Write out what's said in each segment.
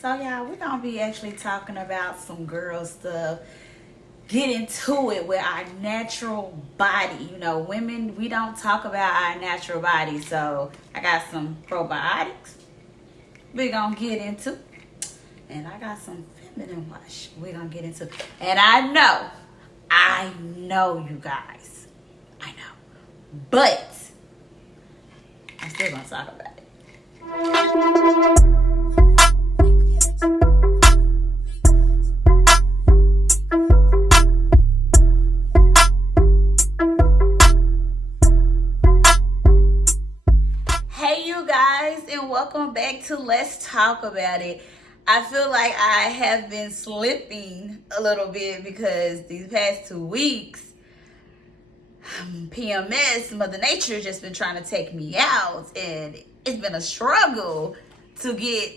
So y'all, we're gonna be actually talking about some girl stuff. Get into it with our natural body. You know, women, we don't talk about our natural body. So I got some probiotics we're gonna get into. And I got some feminine wash we're gonna get into. And I know you guys. I know. But I'm still gonna talk about it. Hey you guys, and welcome back to Let's Talk About It. I feel like I have been slipping a little bit because these past 2 weeks, PMS, Mother Nature, just been trying to take me out, and it's been a struggle to get,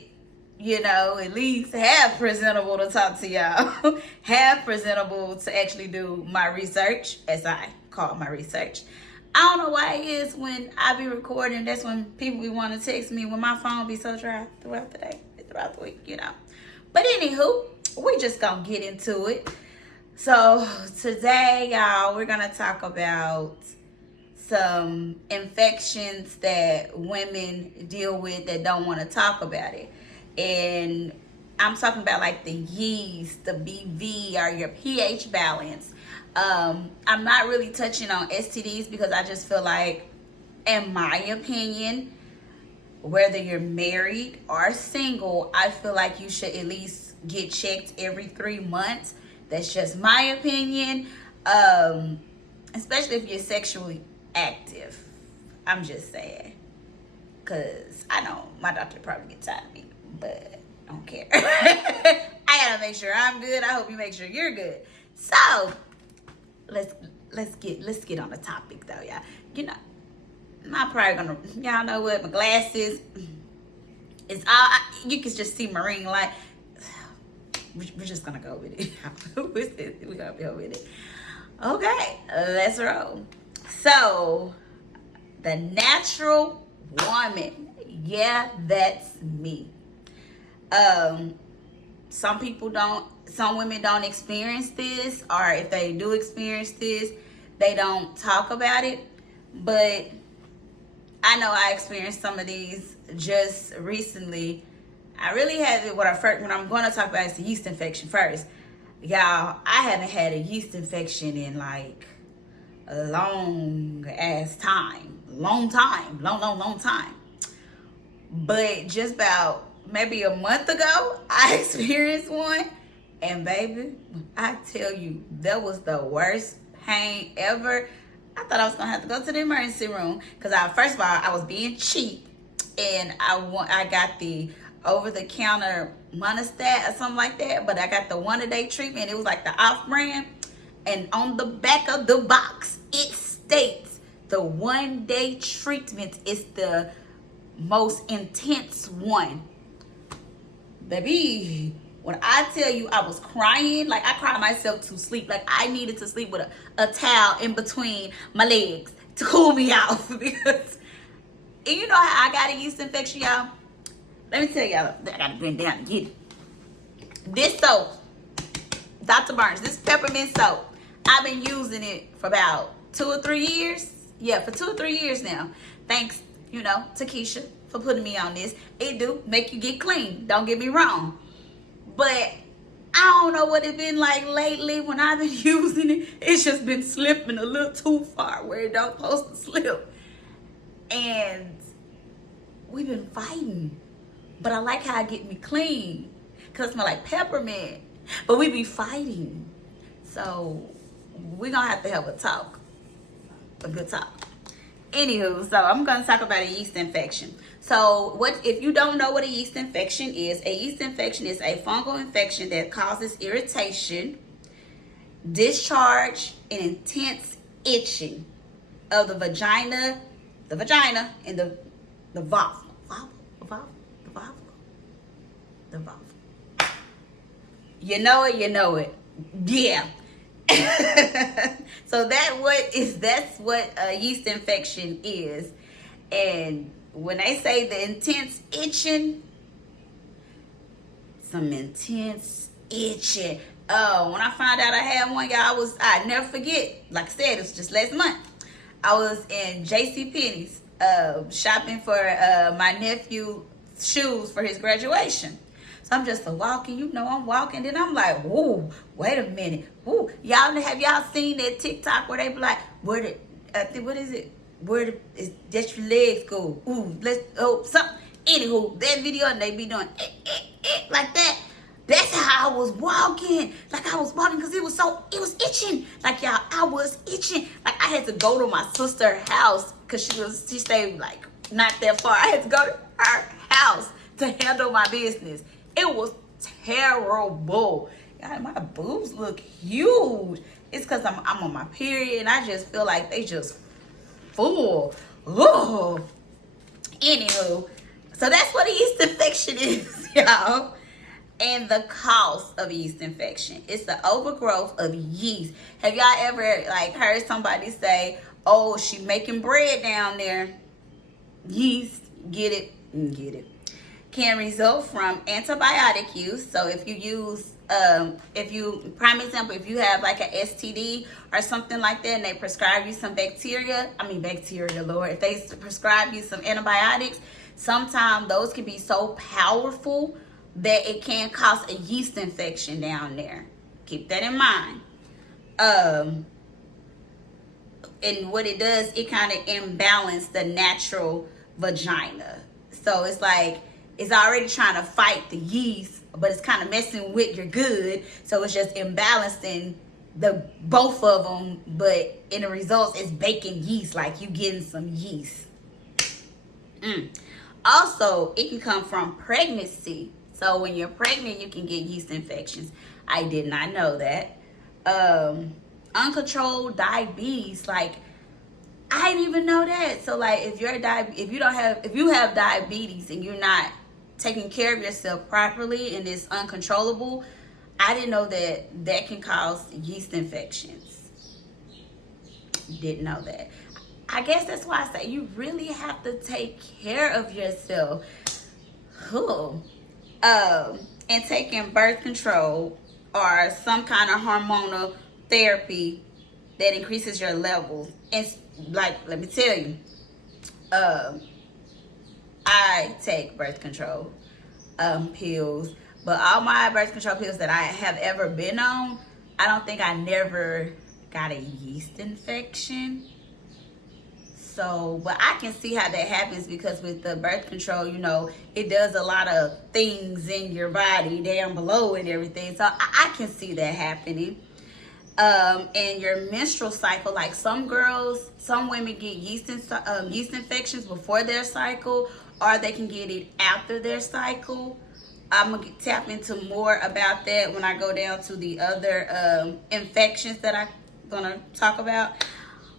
at least half presentable to talk to y'all, half presentable to actually do my research, as I call my research. I don't know why it is when I be recording, that's when people be want to text me when my phone be so dry throughout the day, throughout the week, But anywho, we just gonna get into it. So today, y'all, we're gonna talk about some infections that women deal with that don't want to talk about it. And I'm talking about like the yeast, the BV, or your pH balance. I'm not really touching on STDs because I just feel like, in my opinion, whether you're married or single, I feel like you should at least get checked every 3 months. That's just my opinion. Especially if you're sexually active. I'm just saying. Because I know my doctor probably gets tired of me, but I don't care. I gotta make sure I'm good. I hope you make sure you're good. So let's get on the topic though, y'all. I'm probably gonna, y'all know what, my glasses, it's all, you can just see marine light. We're just gonna go with it. We're gonna go with it. Okay, let's roll. So, the natural woman, yeah, that's me. Some women don't experience this, or if they do experience this, they don't talk about it. But I know I experienced some of these just recently. I really had it. What I'm going to talk about is the yeast infection first. Y'all, I haven't had a yeast infection in like a long time. Long time. But just about maybe a month ago, I experienced one. And baby, I tell you, that was the worst pain ever. I thought I was gonna have to go to the emergency room because first of all, I was being cheap, and I got the over-the-counter Monistat or something like that, but I got the 1-a-day treatment. It was like the off-brand, and on the back of the box, it states the 1-day treatment is the most intense one. Baby, when I tell you I was crying, like I cried myself to sleep. Like I needed to sleep with a towel in between my legs to cool me off. Because, and you know how I got a yeast infection, y'all? Let me tell y'all, I gotta bend down and get it. This soap, Dr. Barnes, this peppermint soap, I've been using it for about 2 or 3 years. Yeah, for 2 or 3 years now. Thanks, to Keisha for putting me on this. It do make you get clean, don't get me wrong. But I don't know what it's been like lately when I've been using it. It's just been slipping a little too far where it don't supposed to slip. And we've been fighting. But I like how it get me clean. Because it smell like peppermint. But we be fighting. So we're going to have a talk. A good talk. Anywho, so I'm going to talk about a yeast infection. So if you don't know what a yeast infection is a fungal infection that causes irritation, discharge, and intense itching of the vagina, and the vulva. You know it. Yeah. So that's what a yeast infection is. And when they say the intense itching, some intense itching. When I found out I had one, y'all, I never forget. Like I said, it was just last month. I was in JCPenney's shopping for my nephew shoes for his graduation. So I'm just walking, I'm walking, then I'm like, whoa, wait a minute. Whoa, have y'all seen that TikTok where they be like, what is it? That your legs go? Ooh, something. Anywho, that video, and they be doing like that. That's how I was walking. Like I was walking because it was itching. Like y'all, I was itching. Like I had to go to my sister's house because she stayed like not that far. I had to go to her house to handle my business. It was terrible. God, my boobs look huge. It's because I'm on my period and I just feel like they just full. Ugh. Anywho, so that's what a yeast infection is, y'all. And the cause of yeast infection. It's the overgrowth of yeast. Have y'all ever heard somebody say, oh, she making bread down there? Yeast, get it? Can result from antibiotic use. So if you use, prime example, if you have like an STD or something like that and they prescribe you some bacteria, Lord, if they prescribe you some antibiotics, sometimes those can be so powerful that it can cause a yeast infection down there. Keep that in mind. And what it does, it kind of imbalance the natural vagina. So it's like, it's already trying to fight the yeast, but it's kind of messing with your good. So it's just imbalancing both of them, but in the results, it's baking yeast, like you getting some yeast. Also, it can come from pregnancy. So when you're pregnant, you can get yeast infections. I did not know that. Uncontrolled diabetes, like I didn't even know that. So like if you have diabetes and you're not taking care of yourself properly and it's uncontrollable, I didn't know that can cause yeast infections. Didn't know that. I guess that's why I say you really have to take care of yourself. And taking birth control or some kind of hormonal therapy that increases your levels. And like, let me tell you, I take birth control pills, but all my birth control pills that I have ever been on, I don't think I never got a yeast infection. So, but I can see how that happens because with the birth control, it does a lot of things in your body down below and everything. So I can see that happening. And your menstrual cycle, like some women get yeast infections before their cycle, or they can get it after their cycle. I'm going to tap into more about that when I go down to the other infections that I'm going to talk about.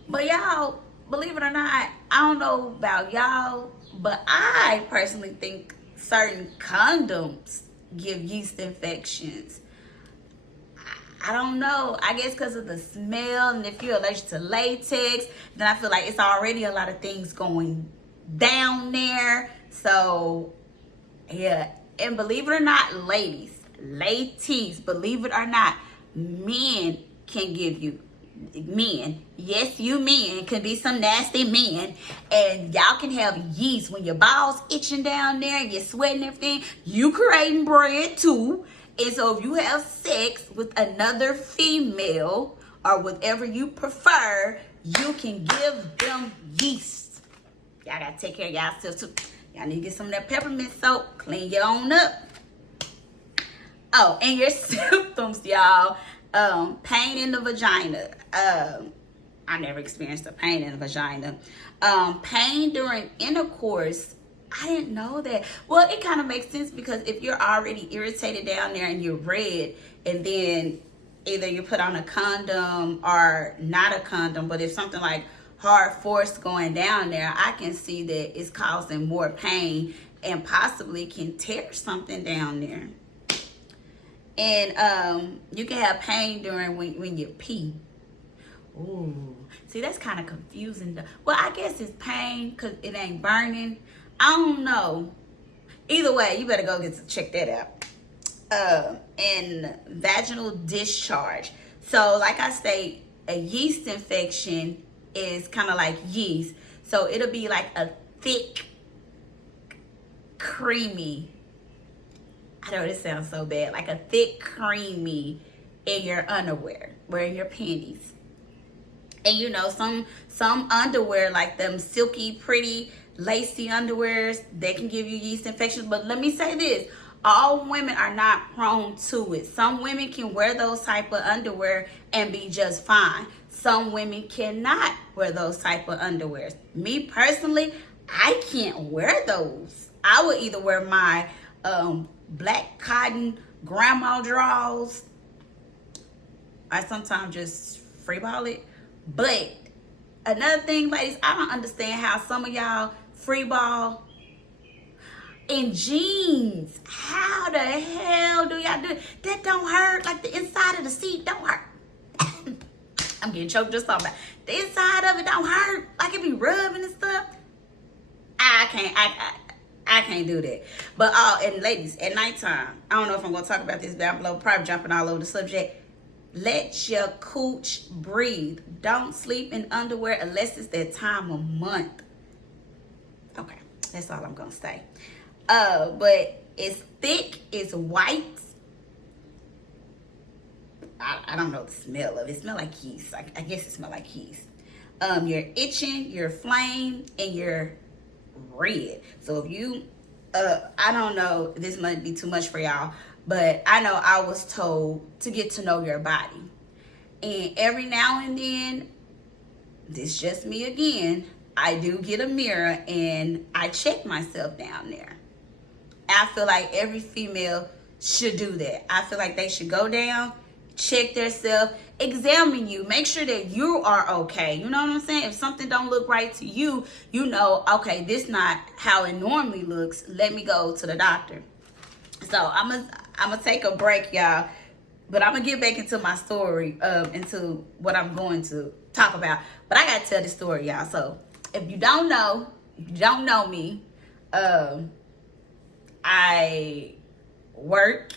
But y'all, believe it or not, I don't know about y'all, but I personally think certain condoms give yeast infections. I don't know. I guess because of the smell, and if you're allergic to latex, then I feel like it's already a lot of things going down there. So, yeah. And believe it or not, ladies, believe it or not, men can give you, yes, you men, can be some nasty men, and y'all can have yeast when your balls itching down there and you're sweating and everything. You creating bread too. And so if you have sex with another female or whatever you prefer, you can give them yeast. Y'all gotta take care of y'all too. Y'all need to get some of that peppermint soap, clean your own up. Oh, and your symptoms, y'all. Pain in the vagina. I never experienced a pain in the vagina. Pain during intercourse. I didn't know that. Well, it kind of makes sense because if you're already irritated down there and you're red, and then either you put on a condom or not a condom, but if something like hard force going down there, I can see that it's causing more pain and possibly can tear something down there. And you can have pain during when you pee. Ooh, see, that's kind of confusing. Well, I guess it's pain because it ain't burning. I don't know. Either way, you better go check that out. and vaginal discharge. So like I say, a yeast infection is kind of like yeast. So it'll be like a thick, creamy, I know this sounds so bad, like a thick, creamy in your underwear, wearing your panties. And you know, some underwear, like them silky, pretty, lacy underwears, they can give you yeast infections. But let me say this, all women are not prone to it. Some women can wear those type of underwear and be just fine. Some women cannot wear those type of underwears. Me personally, I can't wear those. I would either wear my black cotton grandma drawers, I sometimes just free ball it. But another thing, ladies, I don't understand how some of y'all free ball in jeans. How the hell do y'all do it? That don't hurt. Like the inside of the seat don't hurt. I'm getting choked just talking about the inside of it don't hurt. Like it be rubbing and stuff. I can't do that. But and ladies, at nighttime, I don't know if I'm gonna talk about this down below, probably jumping all over the subject. Let your cooch breathe. Don't sleep in underwear unless it's that time of month. Okay, that's all I'm gonna say. But it's thick, it's white. I don't know the smell of it. It smells like yeast. I guess it smells like yeast. You're itching, you're inflamed, and you're red. So if you, I don't know, this might be too much for y'all, but I know I was told to get to know your body. And every now and then, this just me again, I do get a mirror and I check myself down there. I feel like every female should do that. I feel like they should go down, check themselves, examine you, make sure that you are okay. You know what I'm saying? If something don't look right to you, you know, okay, this not how it normally looks. Let me go to the doctor. So I'm gonna take a break, y'all, but I'm gonna get back into my story, into what I'm going to talk about. But I gotta tell this story, y'all. So if you don't know me, I work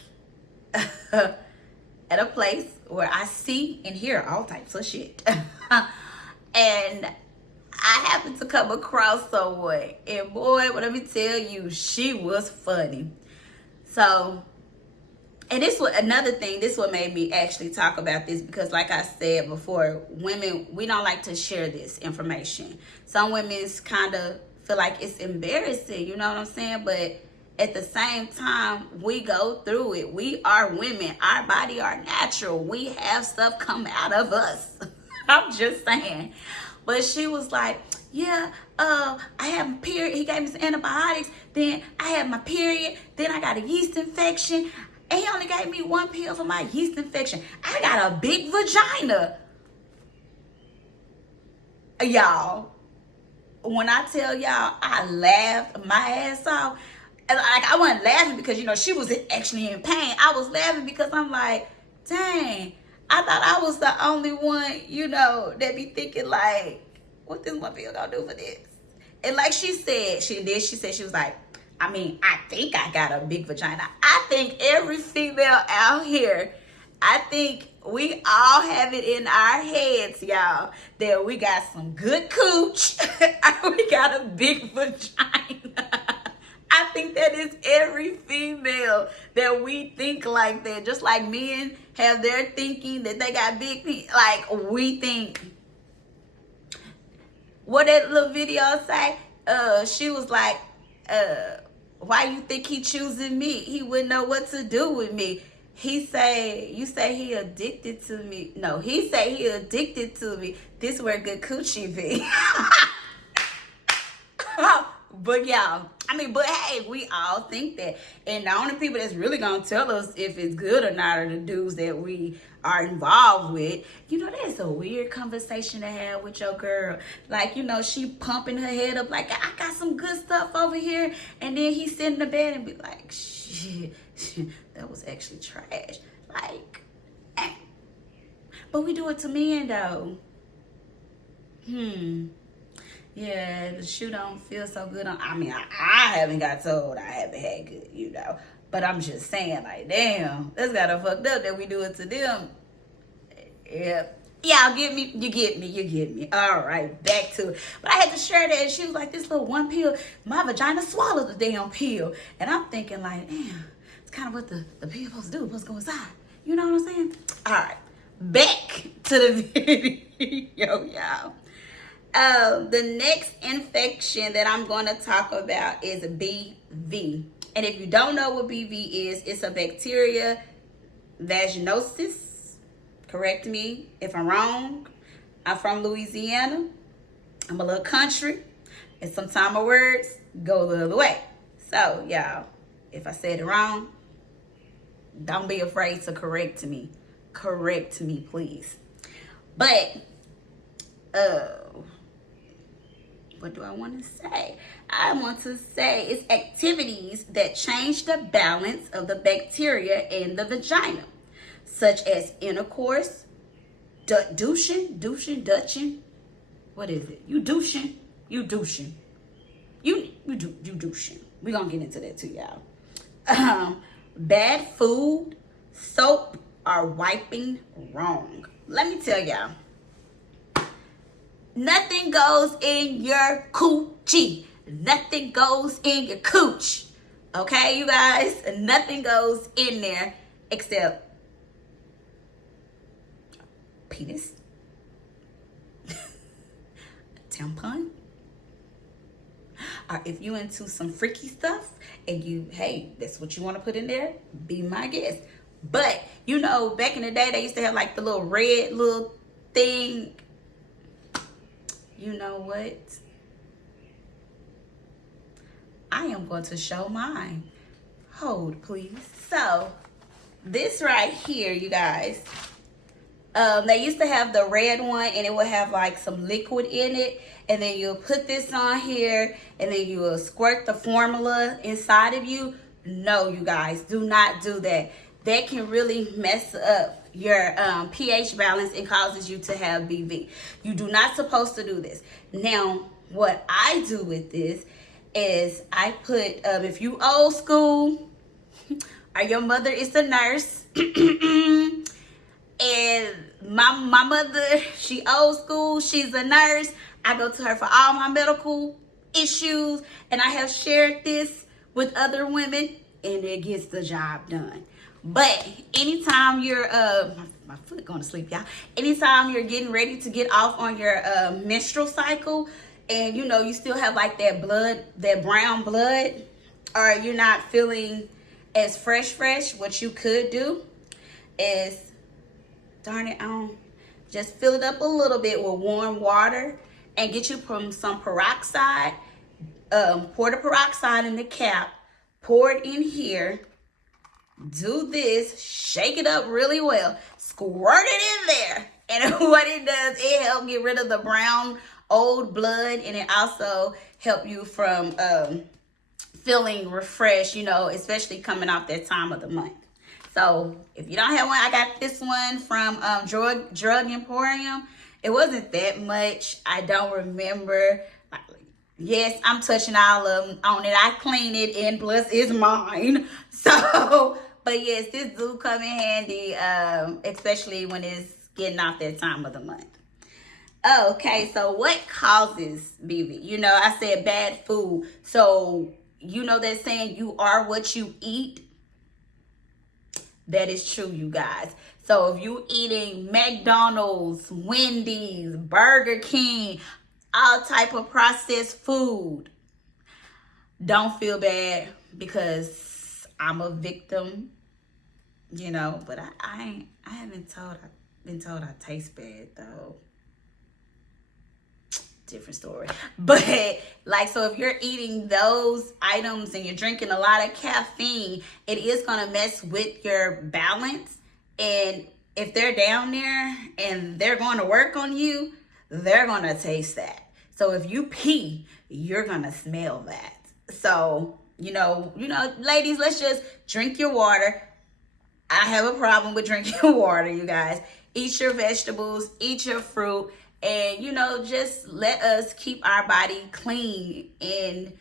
at a place where I see and hear all types of shit. And I happened to come across someone, and boy, let me tell you, she was funny. So, and this was another thing, this what made me actually talk about this, because like I said before, women, we don't like to share this information. Some women kind of feel like it's embarrassing, you know what I'm saying? But at the same time, we go through it. We are women. Our body are natural. We have stuff come out of us. I'm just saying. But she was like, yeah, I have my period. He gave me some antibiotics. Then I had my period. Then I got a yeast infection. And he only gave me one pill for my yeast infection. I got a big vagina. Y'all, when I tell y'all, I laughed my ass off. And like, I wasn't laughing because, you know, she was actually in pain. I was laughing because I'm like, dang, I thought I was the only one, you know, that be thinking like, what this one pill gonna do for this? And like she said, she was like, I mean, I think I got a big vagina. I think every female out here, I think we all have it in our heads, y'all, that we got some good cooch. We got a big vagina. I think that is every female that we think like that. Just like men have their thinking that they got big, like we think. What that little video say? She was like, why you think he choosing me? He wouldn't know what to do with me. You say he addicted to me. No, he say he addicted to me. This where good coochie be. But y'all, I mean, but hey, we all think that. And the only people that's really going to tell us if it's good or not are the dudes that we are involved with. You know, that's a weird conversation to have with your girl. Like, you know, she pumping her head up like, I got some good stuff over here. And then he sit in the bed and be like, shit, that was actually trash. Like, eh. But we do it to men, though. Yeah, the shoe don't feel so good on. I mean, I haven't got told I haven't had good, you know. But I'm just saying, like, damn, that's gotta fucked up that we do it to them. Yeah. Y'all get me? You get me? You get me? All right, back to it. But I had to share that, and she was like, this little one pill, my vagina swallowed the damn pill. And I'm thinking, like, damn, it's kind of what the pill supposed to do, supposed to go inside. You know what I'm saying? All right, back to the video, y'all. The next infection that I'm going to talk about is BV. And if you don't know what BV is, it's a bacteria vaginosis. Correct me if I'm wrong. I'm from Louisiana. I'm a little country. And sometimes my words go the other way. So, y'all, if I said it wrong, don't be afraid to correct me. Correct me, please. But, what do I want to say? I want to say it's activities that change the balance of the bacteria in the vagina, such as intercourse, douching. What is it? You douching. You douching. We're going to get into that too, y'all. Bad food, soap, or wiping wrong. Let me tell y'all. Nothing goes in your coochie. Nothing goes in your cooch. Okay, you guys? Nothing goes in there except penis, tampon, or if you into some freaky stuff and you, hey, that's what you want to put in there, be my guest. But you know, back in the day, they used to have like the little red little thing. You know what? I am going to show mine. Hold, please. So this right here, you guys. They used to have the red one, and it would have like some liquid in it, and then you'll put this on here, and then you will squirt the formula inside of you. No, you guys, do not do that. That can really mess up your pH balance and causes you to have BV. You do not supposed to do this. Now, what I do with this is I put, if you old school, or your mother is a nurse, and my mother, she old school, she's a nurse. I go to her for all my medical issues, and I have shared this with other women, and it gets the job done. But anytime you're, my foot going to sleep, y'all. Anytime you're getting ready to get off on your menstrual cycle, and you know, you still have like that blood, that brown blood, or you're not feeling as fresh, what you could do is, darn it, just fill it up a little bit with warm water and get you some peroxide. Pour the peroxide in the cap, pour it in here, do this, shake it up really well, squirt it in there, and what it does, it helps get rid of the brown old blood, and it also help you from feeling refreshed, you know, especially coming off that time of the month. So if you don't have one, I got this one from Drug Emporium. It wasn't that much. I don't remember. Yes, I'm touching all of them on it. I clean it, and plus it's mine. So, but yes, this do come in handy, especially when it's getting off that time of the month. Okay, so what causes BV? You know, I said bad food. So, you know that saying, you are what you eat? That is true, you guys. So if you eating McDonald's, Wendy's, Burger King, all type of processed food, don't feel bad, because I'm a victim, you know, but I haven't been told I taste bad though. Different story. But like, so if you're eating those items and you're drinking a lot of caffeine, it is going to mess with your balance. And if they're down there and they're going to work on you, they're going to taste that. So if you pee, you're going to smell that. So, you know, ladies, let's just drink your water. I have a problem with drinking water, you guys. Eat your vegetables, eat your fruit. And, you know, just let us keep our body clean. And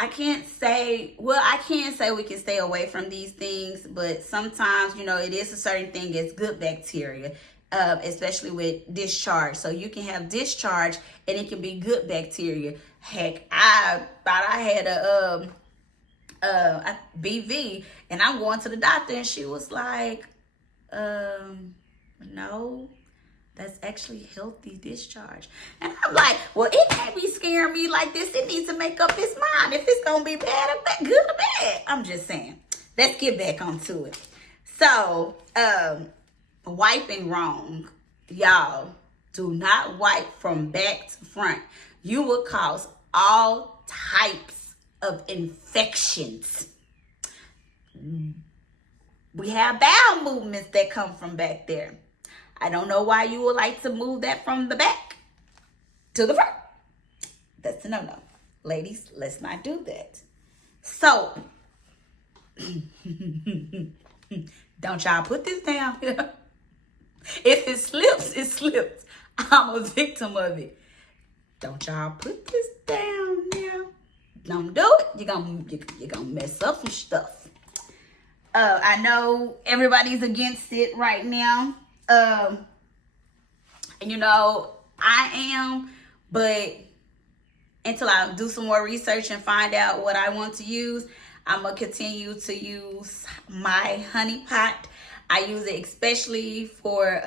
I can't say, well, I can't say we can stay away from these things, but sometimes, you know, it is a certain thing that's good bacteria, especially with discharge. So you can have discharge and it can be good bacteria. Heck, I thought I had a BV, and I'm going to the doctor and she was like, no, that's actually healthy discharge. And I'm like, well, it can't be scaring me like this. It needs to make up its mind if it's gonna be bad or bad, good or bad. I'm just saying. Let's get back onto it. So, wiping wrong. Y'all, do not wipe from back to front. You will cause all types of infections. We have bowel movements that come from back there. I don't know why you would like to move that from the back to the front. That's a no-no. Ladies, let's not do that. So, don't y'all put this down here. If it slips, it slips. I'm a victim of it. Don't y'all put this down now. Don't do it. You're gonna mess up some stuff. I know everybody's against it right now. And you know, I am, but until I do some more research and find out what I want to use, I'm gonna continue to use my honey pot. I use it especially for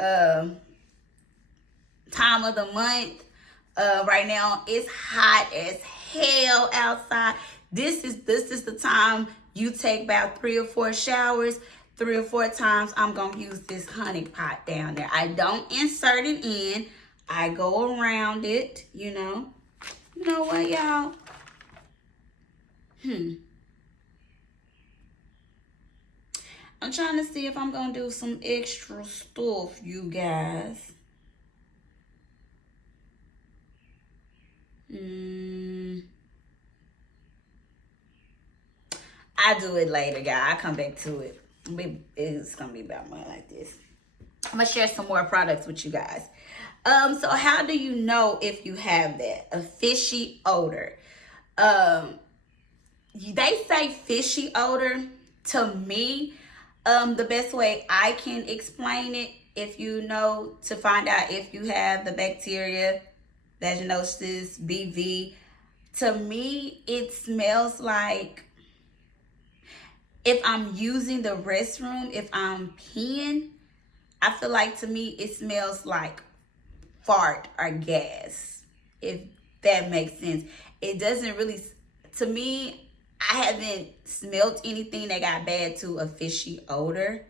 time of the month. Right now it's hot as hell outside. This is the time you take about 3 or 4 showers. 3 or 4 times I'm gonna use this honey pot down there. I don't insert it in. I go around it, you know. You know what, y'all? I'm trying to see if I'm gonna do some extra stuff, you guys. I do it later, y'all. I come back to it. It's gonna be about money like this. I'm gonna share some more products with you guys. So how do you know if you have that? A fishy odor. They say fishy odor. To me, the best way I can explain it, if you know, to find out if you have the bacteria, vaginosis, BV, to me, it smells like, if I'm using the restroom, if I'm peeing, I feel like, to me, it smells like fart or gas, if that makes sense. It doesn't really, to me, I haven't smelled anything that got bad to a fishy odor.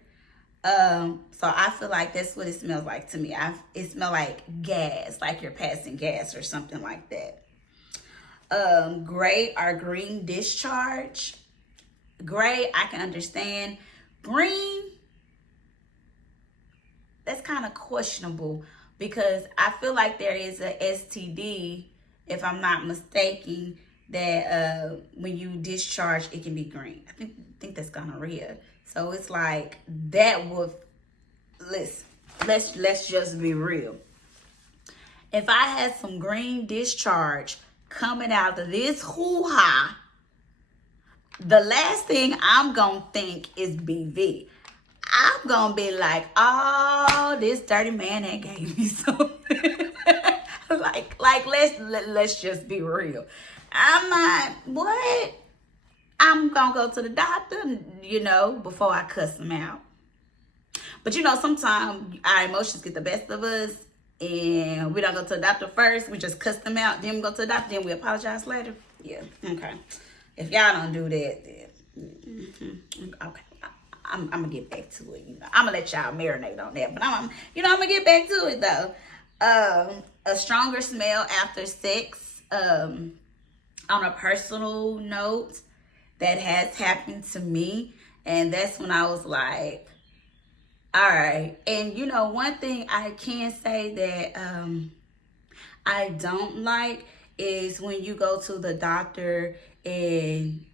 So I feel like that's what it smells like to me. It smells like gas, like you're passing gas or something like that. Gray or green discharge. Gray, I can understand. Green, that's kind of questionable, because I feel like there is a STD, if I'm not mistaken, that when you discharge, it can be green. I think that's gonorrhea. So it's like that would, listen, let's just be real. If I had some green discharge coming out of this hoo-ha, the last thing I'm gonna think is BV. I'm gonna be like, oh, this dirty man that gave me something. like let's just be real. I'm not, what? I'm gonna go to the doctor, you know, before I cuss him out. But you know, sometimes our emotions get the best of us, and we don't go to the doctor first. We just cuss them out, then we go to the doctor, then we apologize later. Yeah, okay. If y'all don't do that, then okay. I'm gonna get back to it. You know, I'm gonna let y'all marinate on that, but I'm gonna get back to it though. A stronger smell after sex. On a personal note, that has happened to me, and that's when I was like, all right. And you know, one thing I can say that I don't like is when you go to the doctor and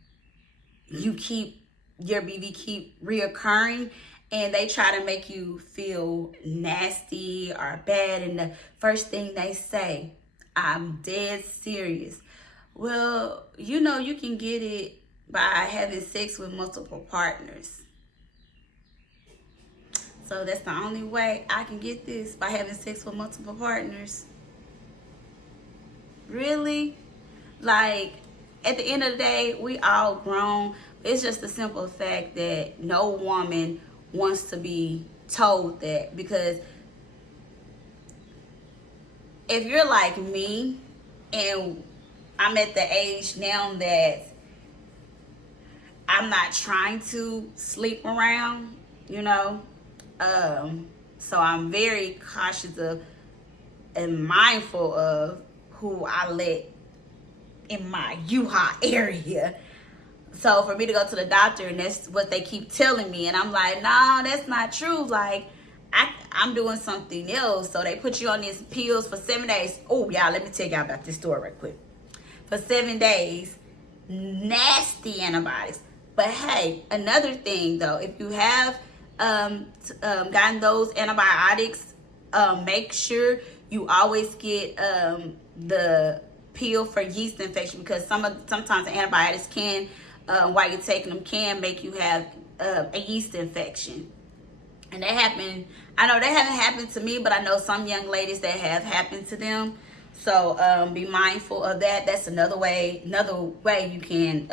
your BV keep reoccurring, and they try to make you feel nasty or bad, and the first thing they say, I'm dead serious, Well, you know you can get it by having sex with multiple partners. So that's the only way I can get this, by having sex with multiple partners. Really? Like, at the end of the day, we all grown. It's just the simple fact that no woman wants to be told that, because if you're like me, and I'm at the age now that I'm not trying to sleep around, you know, so I'm very cautious of and mindful of who I let in my UHA area. So for me to go to the doctor and that's what they keep telling me, and I'm like, no, that's not true. Like, I'm doing something else. So they put you on these pills for 7 days. Oh, y'all, let me tell y'all about this story right quick. For 7 days, nasty antibiotics. But hey, another thing though, if you have gotten those antibiotics, make sure you always get the pill for yeast infection, because sometimes the antibiotics can, while you're taking them, can make you have a yeast infection. And that happened. I know that haven't happened to me, but I know some young ladies that have happened to them. So be mindful of that. That's another way you can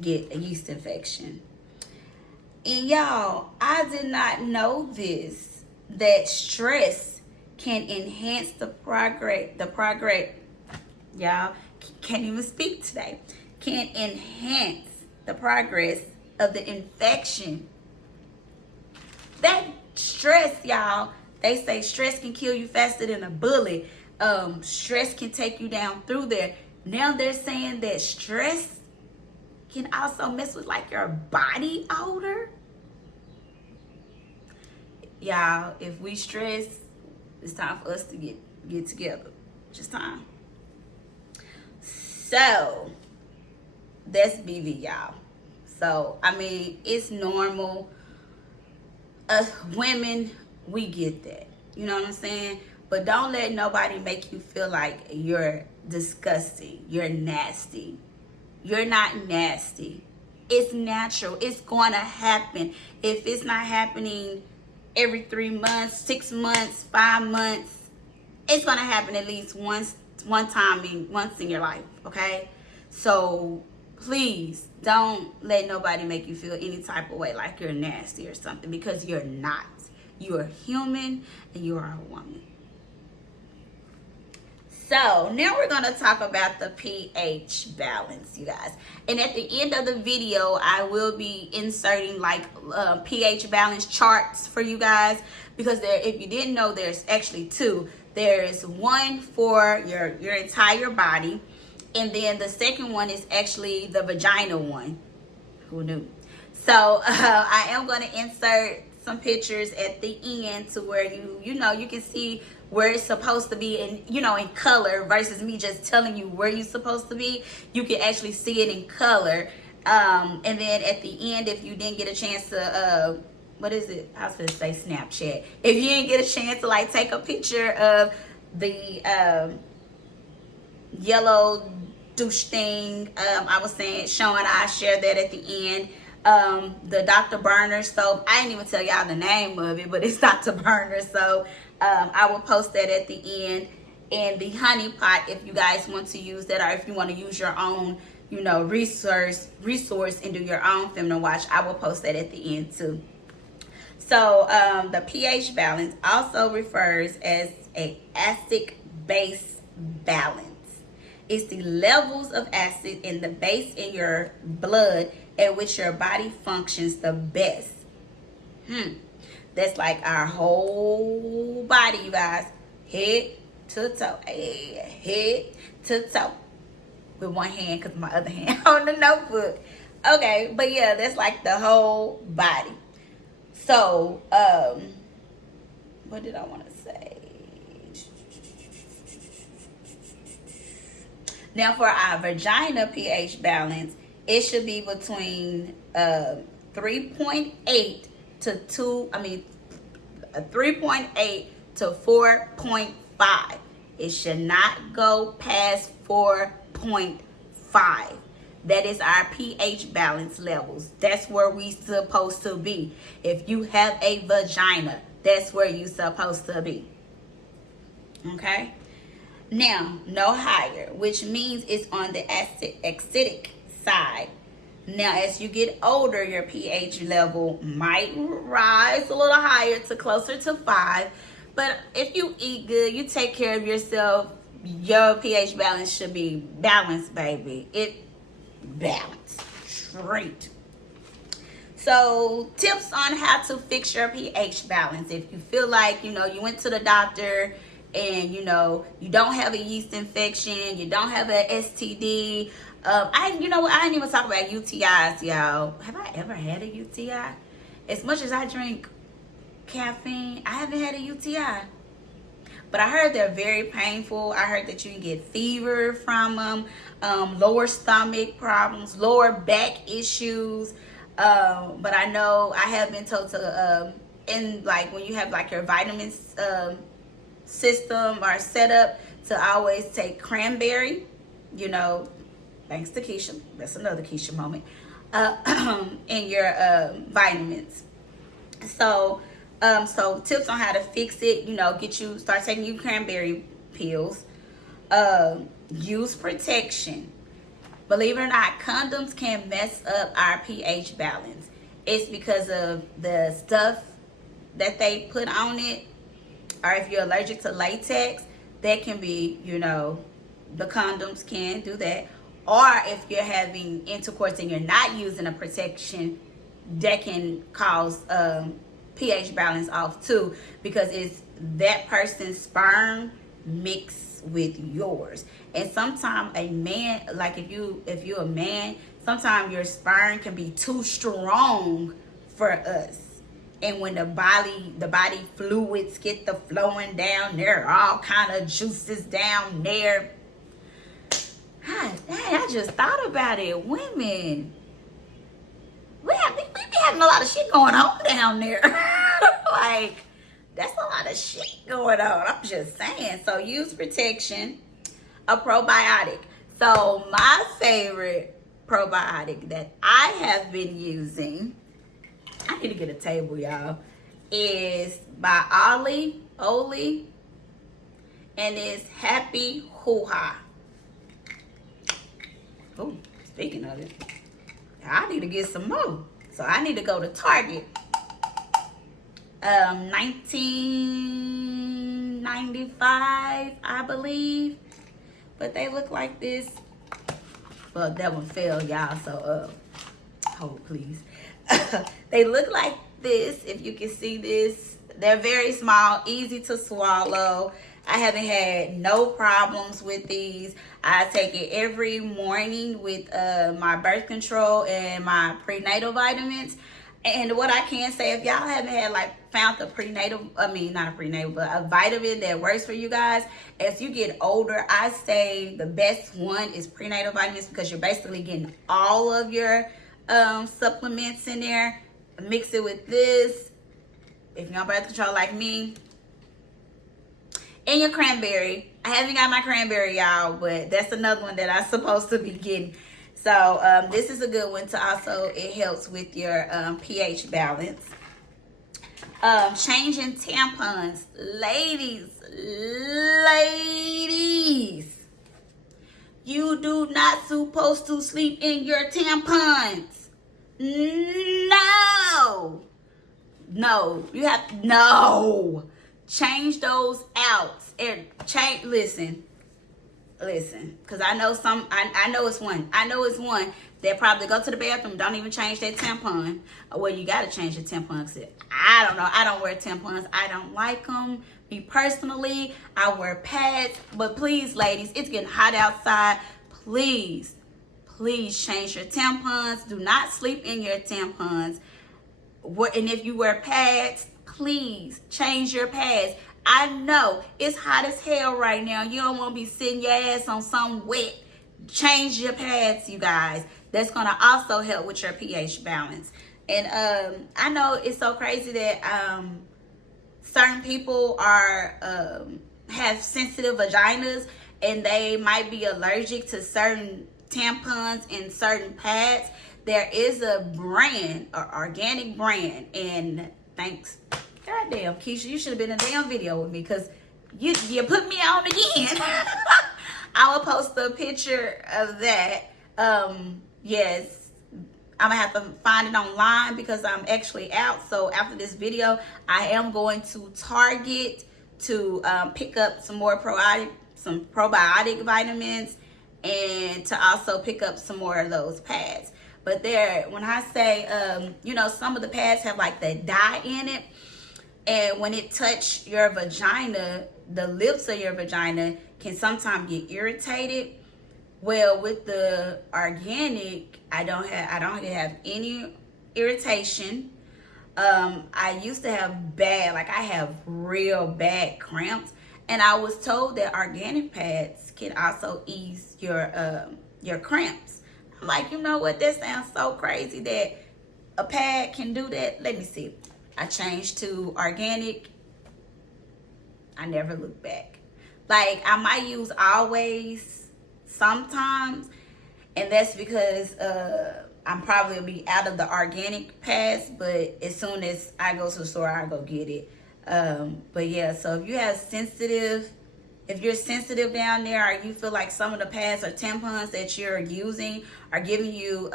get a yeast infection. And y'all, I did not know this, that stress can enhance the progress. Y'all can't even speak today. Can enhance the progress of the infection. That stress, y'all, they say stress can kill you faster than a bullet. Stress can take you down through there. Now they're saying that stress can also mess with like your body odor. Y'all, if we stress, it's time for us to get together. Just time. So that's BV, y'all. So I mean, it's normal. Women, we get that. You know what I'm saying? But don't let nobody make you feel like you're disgusting. You're nasty. You're not nasty. It's natural. It's going to happen. If it's not happening every 3 months, 6 months, 5 months, it's going to happen at least once in your life, okay? So please don't let nobody make you feel any type of way like you're nasty or something, because you're not. You are human and you are a woman. So now we're going to talk about the pH balance, you guys. And at the end of the video, I will be inserting like pH balance charts for you guys, because if you didn't know, there's actually two. There's one for your entire body, and then the second one is actually the vagina one. Who knew? So I am going to insert some pictures at the end to where you can see where it's supposed to be in color, versus me just telling you where you're supposed to be. You can actually see it in color. And then at the end, if you didn't get a chance to what is it? I was gonna say Snapchat. If you didn't get a chance to like take a picture of the yellow douche thing, I was showing, I shared that at the end. The Dr. Burner soap, I didn't even tell y'all the name of it, but it's Dr. Burner soap. I will post that at the end. And the honey pot, if you guys want to use that, or if you want to use your own resource and do your own feminine wash, I will post that at the end too. So the pH balance also refers as a acid-base balance. It's the levels of acid and the base in your blood at which your body functions the best. That's like our whole body, you guys. Head to toe. Head to toe. With one hand, because my other hand on the notebook. Okay, but yeah, that's like the whole body. So, what did I want to say? Now for our vagina pH balance, it should be between 3.8 to 3.8 to 4.5. It should not go past 4.5. 5. That is our pH balance levels. That's where we supposed to be. If you have a vagina, that's where you supposed to be. Okay? Now, no higher, which means it's on the acidic side. Now, as you get older, your pH level might rise a little higher to closer to 5. But if you eat good, you take care of yourself, your pH balance should be balanced, baby. It balanced. Straight. So, tips on how to fix your pH balance. If you feel like, you went to the doctor and, you don't have a yeast infection, you don't have an STD. I didn't even talk about UTIs, y'all. Have I ever had a UTI? As much as I drink caffeine, I haven't had a UTI. But I heard they're very painful. I heard that you can get fever from them, lower stomach problems, lower back issues. But I know I have been told to, when you have like your vitamins system or set up, to always take cranberry, thanks to Keisha. That's another Keisha moment. In your vitamins. So tips on how to fix it, start taking your cranberry pills. Use protection. Believe it or not, condoms can mess up our pH balance. It's because of the stuff that they put on it, or if you're allergic to latex, that can be, the condoms can do that. Or if you're having intercourse and you're not using a protection, that can cause pH balance off too, because it's that person's sperm mixed with yours. And sometimes a man, like if you're a man, sometimes your sperm can be too strong for us. And when the body fluids get the flowing down there, all kind of juices down there. God dang, I just thought about it. Women, we be having a lot of shit going on down there. Like, that's a lot of shit going on. I'm just saying. So use protection, a probiotic. So my favorite probiotic that I have been using, I need to get a table, y'all, is by Oli, and it's Happy Hoo-Ha. Oh, speaking of it, I need to get some more. So I need to go to Target. $19.95, I believe. But they look like this. Well, that one fell, y'all. So, hold please. They look like this. If you can see this, they're very small, easy to swallow. I haven't had no problems with these. I take it every morning with my birth control and my prenatal vitamins. And what I can say, if y'all haven't had found the a vitamin that works for you guys, as you get older, I say the best one is prenatal vitamins, because you're basically getting all of your supplements in there. Mix it with this, if you're on birth control like me, and your cranberry. I haven't got my cranberry, y'all, but that's another one that I'm supposed to be getting. So this is a good one to also, it helps with your pH balance. Changing tampons. Ladies, you do not supposed to sleep in your tampons. No, you have to, no. Change those out. And listen, because I know it's one that probably go to the bathroom, don't even change their tampon. Well, you got to change your tampons. I don't know. I don't wear tampons. I don't like them. Me personally, I wear pads. But please, ladies, it's getting hot outside. Please change your tampons. Do not sleep in your tampons. And if you wear pads, please change your pads. I know it's hot as hell right now. You don't want to be sitting your ass on some wet. Change your pads, you guys. That's going to also help with your pH balance. And I know it's so crazy that certain people are have sensitive vaginas, and they might be allergic to certain tampons and certain pads, there is a brand, an organic brand, and thanks, goddamn Keisha, you should have been in a damn video with me, because you put me on again. I will post a picture of that. Yes, I'm gonna have to find it online because I'm actually out. So after this video, I am going to Target to pick up some more probiotic vitamins, and to also pick up some more of those pads. But when I say, you know, some of the pads have like the dye in it, and when it touch your vagina, the lips of your vagina can sometimes get irritated. Well, with the organic, I don't have any irritation. I used to have I have real bad cramps, and I was told that organic pads can also ease your cramps. I'm like, you know what? That sounds so crazy that a pad can do that. Let me see. I changed to organic. I never look back. Like, I might use Always sometimes, and that's because I'm probably will be out of the organic pads, but as soon as I go to the store, I go get it. But yeah, so if you're sensitive down there, or you feel like some of the pads or tampons that you're using are giving you,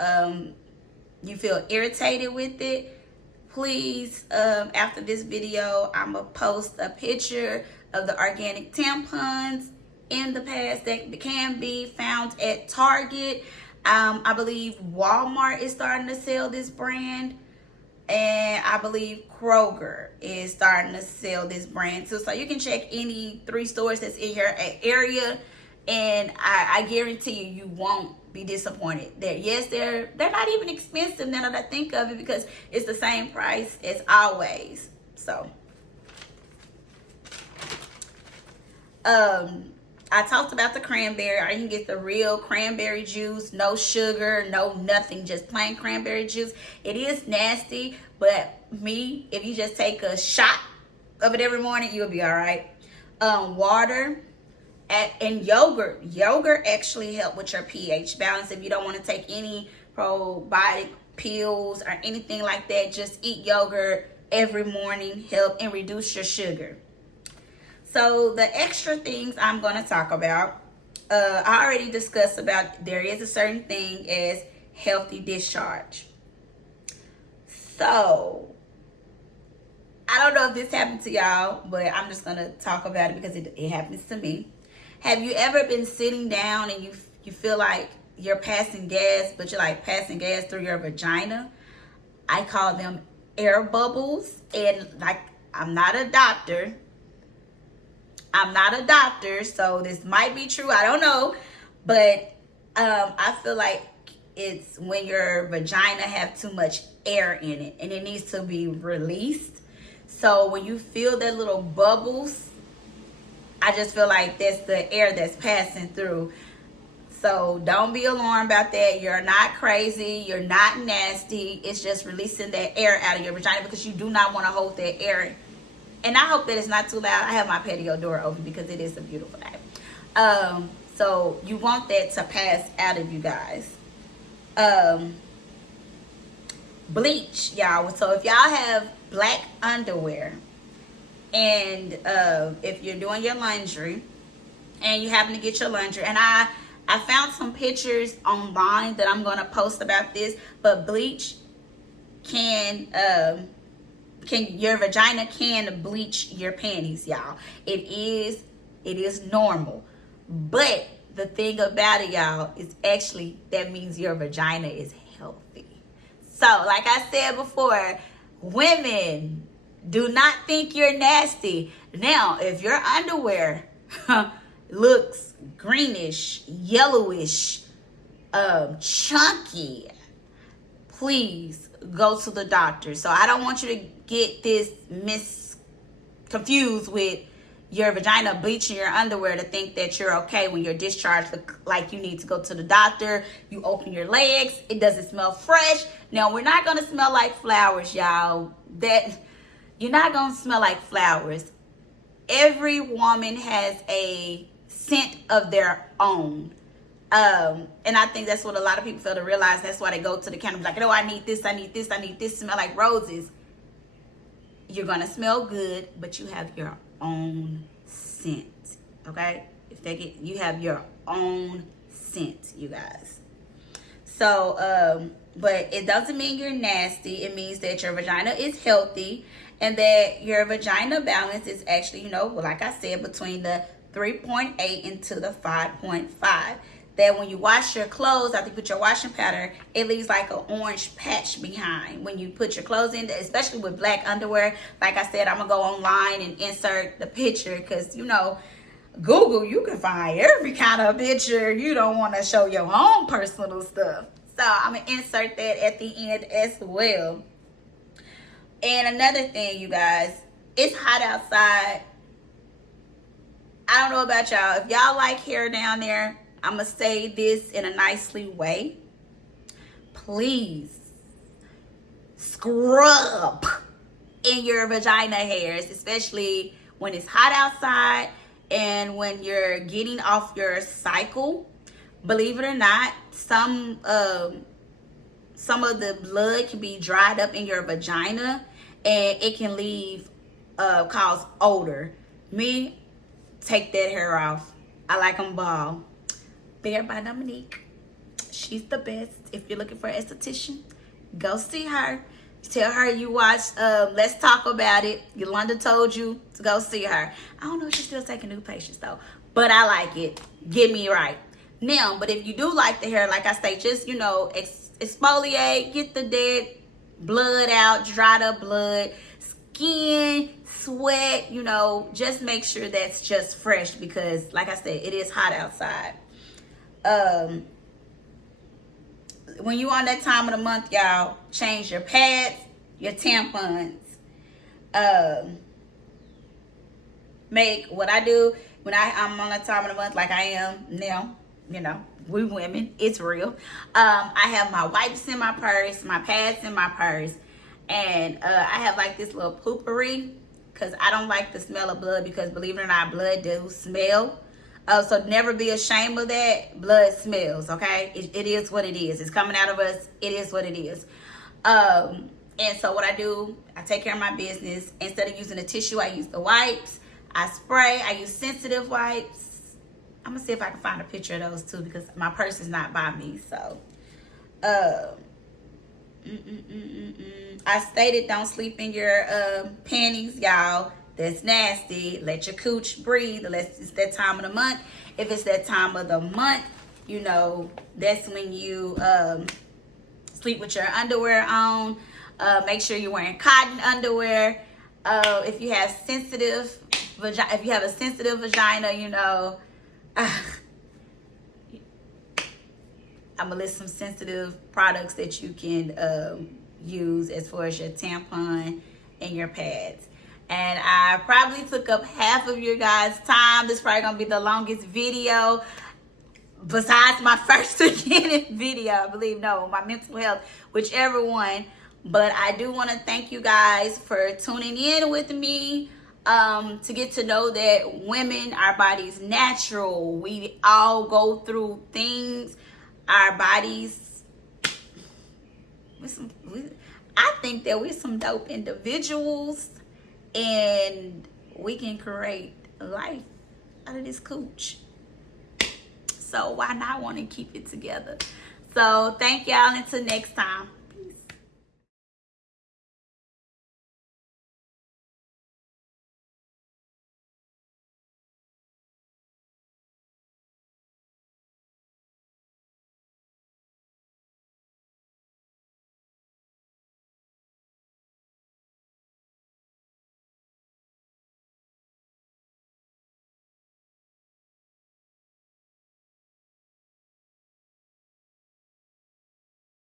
you feel irritated with it, please, after this video, I'm gonna post a picture of the organic tampons in the pads that can be found at Target. I believe Walmart is starting to sell this brand, and I believe Kroger is starting to sell this brand too. So you can check any 3 stores that's in your area, and I guarantee you won't be disappointed. Yes, they're not even expensive now that I think of it, because it's the same price as Always. So I talked about the cranberry. I can get the real cranberry juice, no sugar, no nothing, just plain cranberry juice. It is nasty, but if you just take a shot of it every morning, you'll be all right. Water and yogurt. Yogurt actually help with your pH balance. If you don't want to take any probiotic pills or anything like that, just eat yogurt every morning, help and reduce your sugar. So the extra things I'm going to talk about, I already discussed about there is a certain thing as healthy discharge. So I don't know if this happened to y'all, but I'm just going to talk about it because it happens to me. Have you ever been sitting down and you feel like you're passing gas, but you're like passing gas through your vagina? I call them air bubbles. And like, I'm not a doctor, so this might be true. I don't know. But I feel like it's when your vagina have too much air in it and it needs to be released. So when you feel that little bubbles, I just feel like that's the air that's passing through. So don't be alarmed about that. You're not crazy. You're not nasty. It's just releasing that air out of your vagina, because you do not want to hold that air. And I hope that it's not too loud. I have my patio door open because it is a beautiful day. So you want that to pass out of you guys. Bleach, y'all. So if y'all have black underwear, and if you're doing your laundry and you happen to get your laundry, and I found some pictures online that I'm going to post about this, but bleach your vagina can bleach your panties, y'all. It is normal. But the thing about it, y'all, is actually that means your vagina is healthy. So like I said before, women, do not think you're nasty. Now, if your underwear looks greenish, yellowish, chunky, please go to the doctor. So I don't want you to get this confused with your vagina bleaching your underwear to think that you're okay when your discharge look like you need to go to the doctor. You open your legs, it doesn't smell fresh. Now, we're not gonna smell like flowers, y'all. You're not gonna smell like flowers. Every woman has a scent of their own. And I think that's what a lot of people fail to realize. That's why they go to the counter like, oh, I need this, I need this, I need this. Smell like roses. You're gonna smell good, but you have your own scent. Okay? If they get, you have your own scent, you guys. So, but it doesn't mean you're nasty. It means that your vagina is healthy and that your vagina balance is actually, you know, like I said, between the 3.8 into the 5.5. That when you wash your clothes, after you put your washing powder, it leaves like an orange patch behind when you put your clothes in, especially with black underwear. Like I said, I'm going to go online and insert the picture because, you know, Google, you can find every kind of picture. You don't want to show your own personal stuff. So I'm going to insert that at the end as well. And another thing, you guys, it's hot outside. I don't know about y'all. If y'all like hair down there, I'm going to say this in a nicely way. Please scrub in your vagina hairs, especially when it's hot outside and when you're getting off your cycle. Believe it or not, some of the blood can be dried up in your vagina and it can cause odor. Me, take that hair off. I like them bald. Bare by Dominique. She's the best. If you're looking for an esthetician, go see her. Tell her you watched Let's Talk About It. Yolanda told you to go see her. I don't know if she's still taking new patients though, but I like it. Get me right. Now, but if you do like the hair, like I say, just, you know, exfoliate, get the dead blood out, dried up blood, skin, sweat, you know, just make sure that's just fresh because, like I said, it is hot outside. When you on that time of the month, y'all, change your pads, your tampons. Make what I do when I'm on that time of the month, like I am now, you know, we women, it's real. I have my wipes in my purse, my pads in my purse, and I have like this little poopery because I don't like the smell of blood because, believe it or not, blood do smell. So never be ashamed of that. Blood smells, okay? It is what it is. It's coming out of us. It is what it is. And so what I do, I take care of my business. Instead of using a tissue, I use the wipes. I spray. I use sensitive wipes. I'm going to see if I can find a picture of those too because my purse is not by me. So, I stated don't sleep in your panties, y'all. That's nasty. Let your cooch breathe unless it's that time of the month. If it's that time of the month, you know, that's when you sleep with your underwear on. Make sure you're wearing cotton underwear. If you have a sensitive vagina, you know, I'm gonna list some sensitive products that you can use as far as your tampon and your pads. And I probably took up half of your guys' time. This is probably gonna be the longest video besides my first beginning video, I believe. No, my mental health, whichever one. But I do want to thank you guys for tuning in with me to get to know that women, our body's natural. We all go through things. Our bodies, I think that we're some dope individuals. And we can create a life out of this cooch. So why not want to keep it together? So thank y'all until next time.